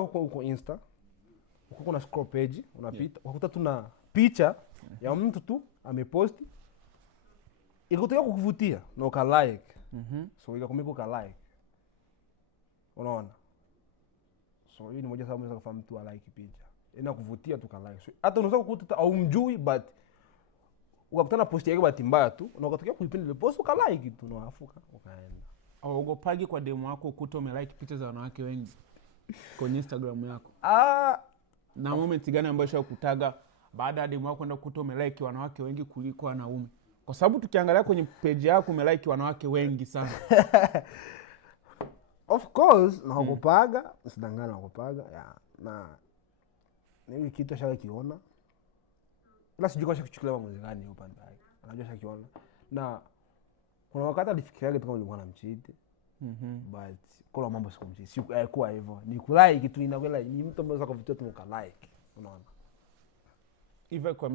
Uko Insta, uko na scroll page, unapita, ukakuta tuna picha ya mtu tu ameposti. Ikotokea kukuvutia na uka like. So ikakumika uka like. Unaona? So hiyo ni moja sababu unaweza kufahamu mtu like picha. Ina kuvutia tu ka like. So, hata unaweza kukuta au mjui but ukakutana post yake bahati mbaya tu, na ukatokea kuipenda ile post uka like tu na afuka ukaenda. Au ugopagi kwa demo wako ukuta umelike picha za wanawake wengi kwenye Instagram yako? Na moment gani ambayo shakutaga baada ya demo wako kwenda ukuta umelike wanawake wengi kuliko wanaume? Kwa sababu tukiangalia kwenye page yako umelike wanawake wengi sana. Of course, naogopaga, usidanganya naogopaga, na ni kitu shakiona. Ila sijui kwa kuchukulia maamuzi gani hiyo upande wake. Anajua shakiona. Na kuna wakati alifikiria kama nilikuwa namcheat. But kuna mambo sikumcheat. Sikuwa hivyo. Ni kulike kitu inakwenda ni mtu ambaye sasa kuvutia tu uka like. Unaona? Hivyo kwa